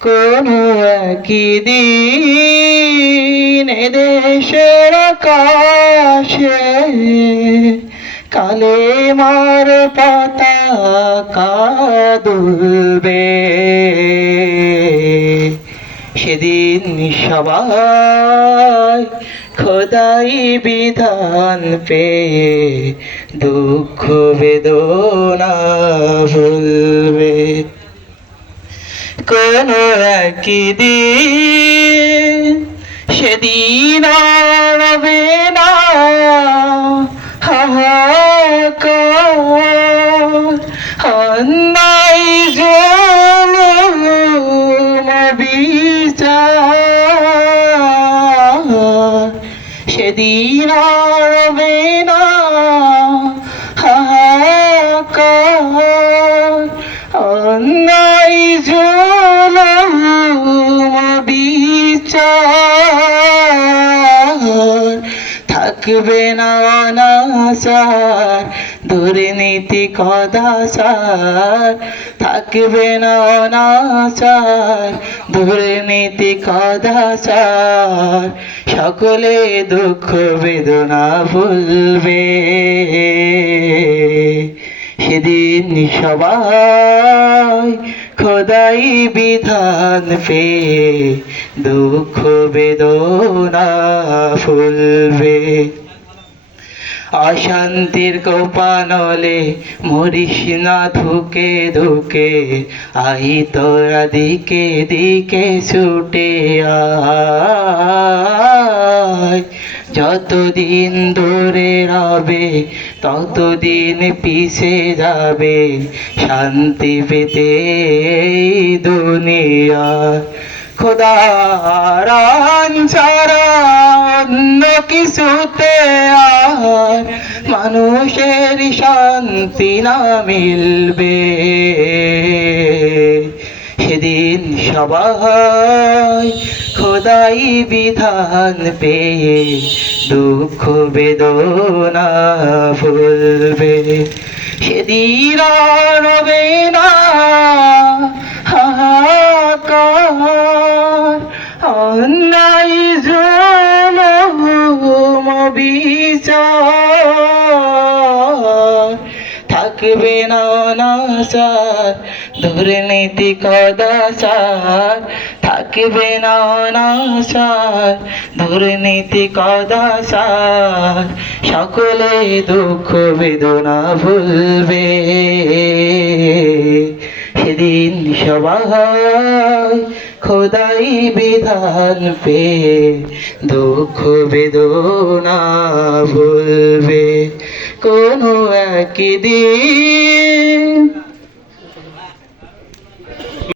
কোনো একদিন এদেশের আকাশে কালেমার পতাকা দুলবে। সেদিন সবাই খোদাই বিধান পেয়ে দুঃখ বেদনা ভুলবে। কোনো একদিন সেদিন আর রবে না হাহাকার, অন্যায় জুলুম বিচার। সেদিন আর রবে না হাহাকার, অন্যায় জুলুম বিচার। থাকবে না অনাচার দুর্নীতি কদাচার, থাকবে না অনাচার দুর্নীতি কদাচার। সকলে দুঃখ বেদনা ভুলবে। সেদিন সবাই খোদাই বিধান পেয়ে দুঃখ বেদনা ভুলবে। অশান্তির কোপানলে মরিস না ধুকে ধুকে, আই তোরা দিকে দিকে ছুটে আয়। যতদিন দূরে রবে ততদিন পিছে যাবে শান্তি পেতে এই দুনিয়া। খোদার আইন ছাড়া অন্য কিছুতে আর মানুষের শান্তি না মিলবে। সেদিন সবাই খোদাই বিধান পেয়ে দুঃখ বেদনা ভুলবে। সেদিন আর রবে না হাহাকার, অন্যায় জুলুম বিচার। থাকবে না অনাচার দুর্নীতি কদাচার, থাকবে না অনাচার দুর্নীতি কদাচার। সকলে দুঃখ বেদনা ভুলবে। সেদিন সবাই খোদাই বিধান পেয়ে দুঃখ বেদনা ভুলবে। কোনো একদিন